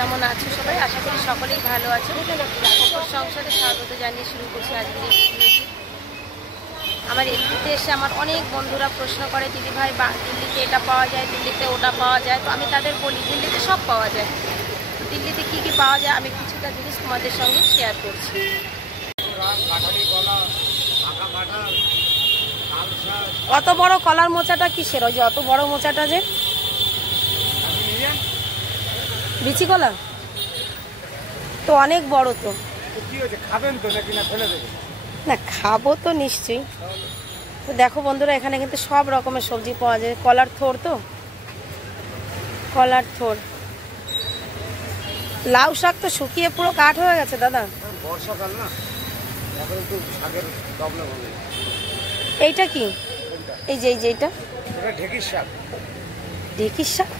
কেমন আছো সবাই? আশা করি সকলেই ভালো আছো। অপর সংসারে স্বাগত জানিয়ে শুরু করছি আজকের ভিডিওটি। আমার এফবিতে এসে আমার অনেক বন্ধুরা প্রশ্ন করে, দিদি ভাই দিল্লিতে এটা পাওয়া যায়, দিল্লিতে ওটা পাওয়া যায়। তো আমি তাদের বলি দিল্লিতে সব পাওয়া যায়। দিল্লিতে কী কী পাওয়া যায় আমি কিছুটা জিনিস তোমাদের সঙ্গে শেয়ার করছি। অত বড় কলার মোচাটা কিসের? ওই যে অত বড় মোচাটা যে বিচি কলা তো অনেক বড়। তো খাবেন তো নাকি না ফেলে দেবেন? না, খাবো তো নিশ্চয়ই। তো দেখো বন্ধুরা, এখানে কিন্তু সব রকমের সবজি পাওয়া যায়। কলার থোড়, তো কলার থোড়। লাউ শাক তো শুকিয়ে পুরো কাঠ হয়ে গেছে দাদা। বর্ষাকাল না, এখন একটু শাকের প্রবলেম হবে। এইটা কি? এই যে এইটা ঢেঁকির শাক। ঢেঁকির শাক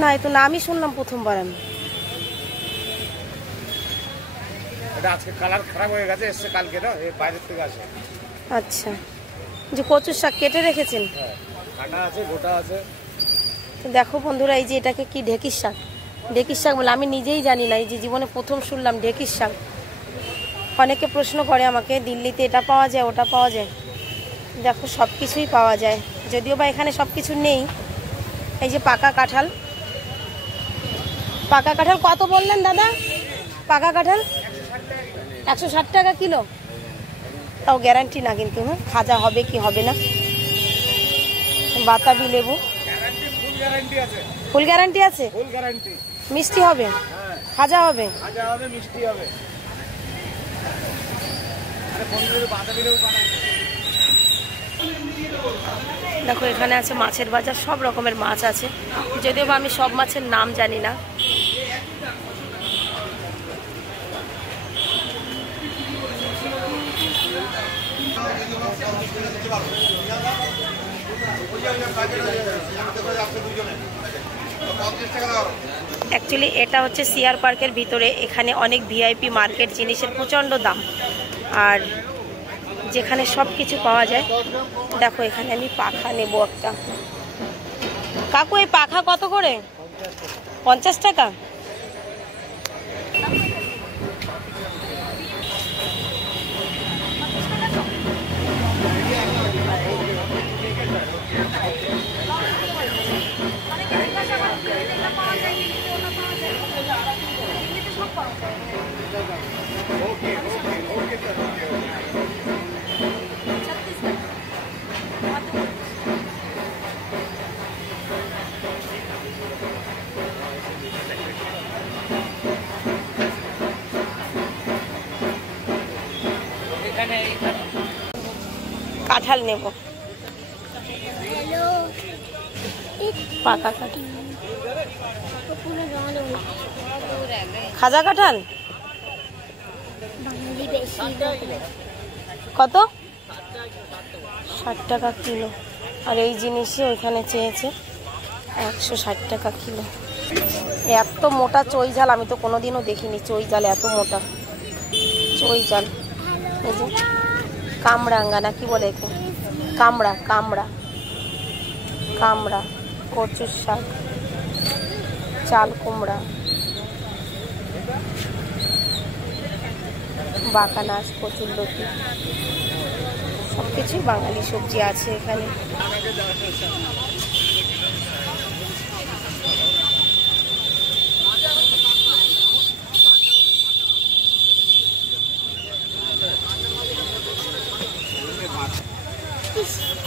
না, এই তো নামই শুনলাম প্রথমবার আমি। এটা আজকে কালার খারাপ হয়ে গেছে, এসছে কালকে না, এই বাইরের থেকে আসে। আচ্ছা, যে কচুর শাক কেটে রেখেছেন? হ্যাঁ, কাটা আছে, গোটা আছে। তো দেখো বন্ধুরা, এই যে এটাকে কি ঢেঁকির শাক? ঢেঁকির শাক বলে আমি নিজেই জানি না, এই যে জীবনে প্রথম শুনলাম ঢেঁকির শাক। অনেকে প্রশ্ন করে আমাকে, দিল্লিতে এটা পাওয়া যায়, ওটা পাওয়া যায়। দেখো সব কিছুই পাওয়া যায়, যদিও বা এখানে সব কিছু নেই। এই যে পাকা কাঁঠাল। পাকা কাঁঠাল কত বললেন দাদা? পাকা কাঁঠাল 160 টাকা কিলো। তাও গ্যারান্টি না কিন্তু, হ্যাঁ, খাজা হবে কি হবে না। বাতাবি লেবু ফুল গ্যারান্টি আছে। মিষ্টি হবে, খাজা হবে, মিষ্টি হবে। দেখো এখানে আছে মাছের বাজার, সব রকমের মাছ আছে, যদিও বা আমি সব মাছের নাম জানি না। অ্যাকচুয়ালি এটা হচ্ছে সিআর পার্কের ভিতরে। এখানে অনেক ভিআইপি মার্কেট, জিনিসের প্রচণ্ড দাম, আর যেখানে সব কিছু পাওয়া যায়। দেখো এখানে আমি পাখা নেব একটা। কাকু এই পাখা কত করে? 50 টাকা। কাঁঠাল নেব, পাকা কাঁঠাল, খাজা কাঁঠাল কত? 60 টাকা কিলো। আর এই জিনিসই ওইখানে চেয়েছে 160 টাকা কিলো। এত মোটা চই ঝাল আমি তো কোনোদিনও দেখিনি। চই ঝাল এত মোটা, চই ঝাল। এই যে কামরাঙ্গা না কি বলে একে, কামড়া, কামড়া, কামড়া, কচুর শাক, চাল কুমড়া, বাকানাস, কচুরলতি, সব কিছুই বাঙালি সবজি আছে এখানে।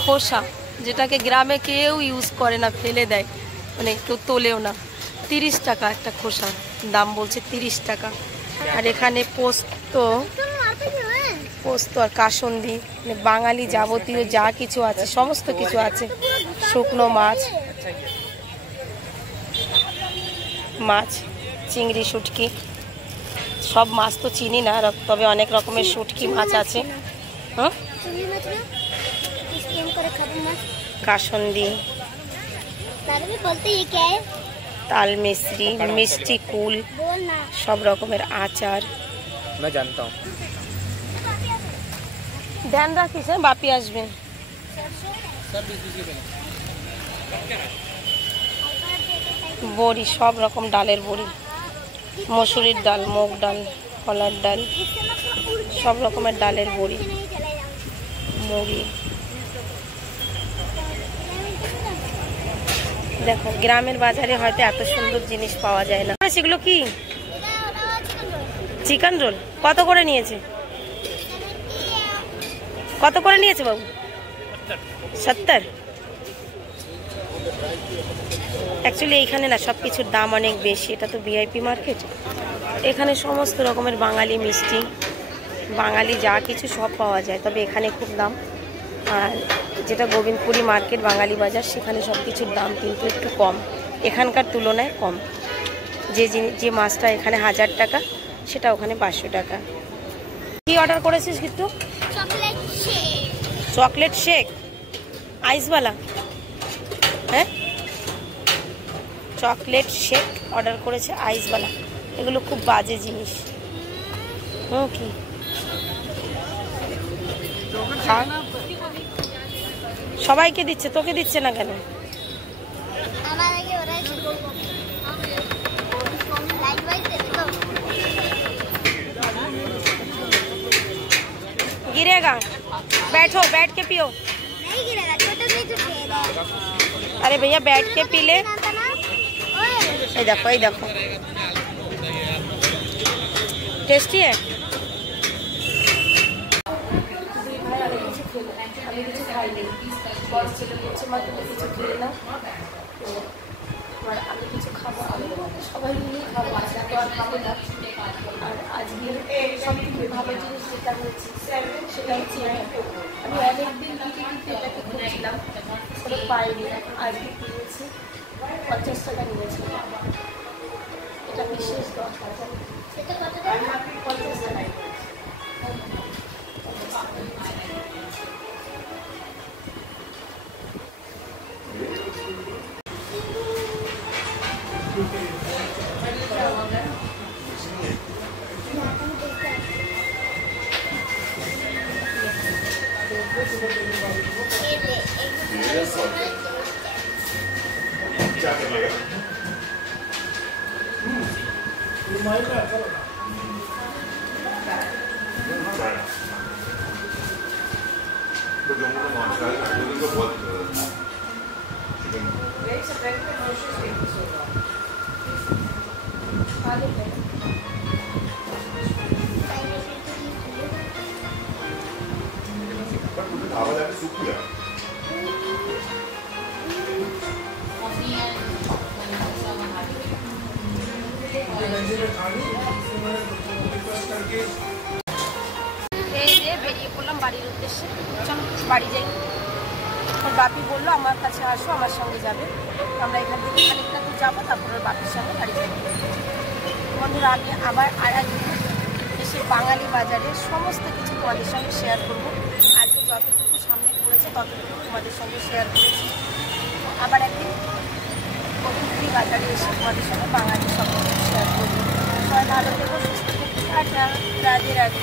খোসা, যেটাকে গ্রামে কেউ ইউজ করে না, ফেলে দেয়, মানে কেউ তোলেও না। 30 টাকা একটা খোসা, দাম বলছে 30 টাকা। আর এখানে পোস্ত, পোস্ত আর কাসুন্দি, মানে বাঙালি যাবতীয় যা কিছু আছে সমস্ত কিছু আছে। শুকনো মাছ, মাছ, চিংড়ি, শুটকি, সব মাছ তো চিনি না, তবে অনেক রকমের শুটকি মাছ আছে। হ্যাঁ, কাসুন্দি, তাল মিশ্রি, মিষ্টি কুল, সব রকমের আচার। ধ্যান রাখিস, বাপি আসবে। বড়ি, সব রকম ডালের বড়ি, মসুরির ডাল, মুগ ডাল, কলার ডাল, সব রকমের ডালের বড়ি, মুড়ি। দেখো গ্রামের বাজারে হয়তো এত সুন্দর জিনিস পাওয়া যায় না। সেগুলো কি? Chicken roll. কত করে নিয়েছে? কত করে নিয়েছে বাবু? 70। অ্যাকচুয়ালি এইখানে না সব কিছুর দাম অনেক বেশি, এটা তো ভিআইপি মার্কেট। এখানে সমস্ত রকমের বাঙালি মিষ্টি, বাঙালি যা কিছু সব পাওয়া যায়, তবে এখানে খুব দাম। আর যেটা গোবিন্দপুরি মার্কেট বাঙালি বাজার, সেখানে সব কিছুর দাম কিন্তু একটু কম, এখানকার তুলনায় কম। যে মাছটা এখানে 1000 টাকা, সেটা ওখানে 500 টাকা। কি অর্ডার করেছিস কিন্তু? চকলেট শেক আইসওয়ালা। হ্যাঁ, চকলেট শেক অর্ডার করেছে আইসওয়ালা। এগুলো খুব বাজে জিনিস। কি সবাইকে দিচ্ছে, তোকে দিচ্ছে না কেন? गिरेगा, बैठो, बैठ के पियो। नहीं गिरेगा, छोटे से तो खेल है। अरे भैया बैठ के पी ले। ये देखो टेस्टी है। আমি কিছু খাবো, সবাই মিলেই খাবো, আর খাবো না। আর আজকে সব থেকে ভালো জিনিস যেটা হচ্ছে সেটা হচ্ছে আমি অনেকদিন থেকে এটাকে খুঁজছিলাম, সেটা পাইনি। আজকে কিনেছি, 50 টাকা নিয়েছি। এটা বিশেষ দরকার। সেটা কত টাকা? 50 টাকা। বেরিয়ে পড়লাম বাড়ির উদ্দেশ্যে। চলো বাড়ি যাই। ওর বাপি বললো আমার কাছে আসো, আমার সঙ্গে যাবে। আমরা এখান থেকে খানিকটা তো যাবো, তারপর ওর বাপির সঙ্গে বাড়ি যাবো। বন্ধুরা, আমি আবার একদিন এসে বাঙালি বাজারের সমস্ত কিছু তোমাদের সঙ্গে শেয়ার করবো। আজকে যতটুকু সামনে পড়েছে ততটুকু তোমাদের সঙ্গে শেয়ার করেছি। আবার একদিন গোবিন্দপুরি বাজারে এসে তোমাদের সঙ্গে বাঙালি সব কিছু শেয়ার করবো। সবাই ভালো থেকো, সুস্থ থেকো। টাটা, রাধে রাধে।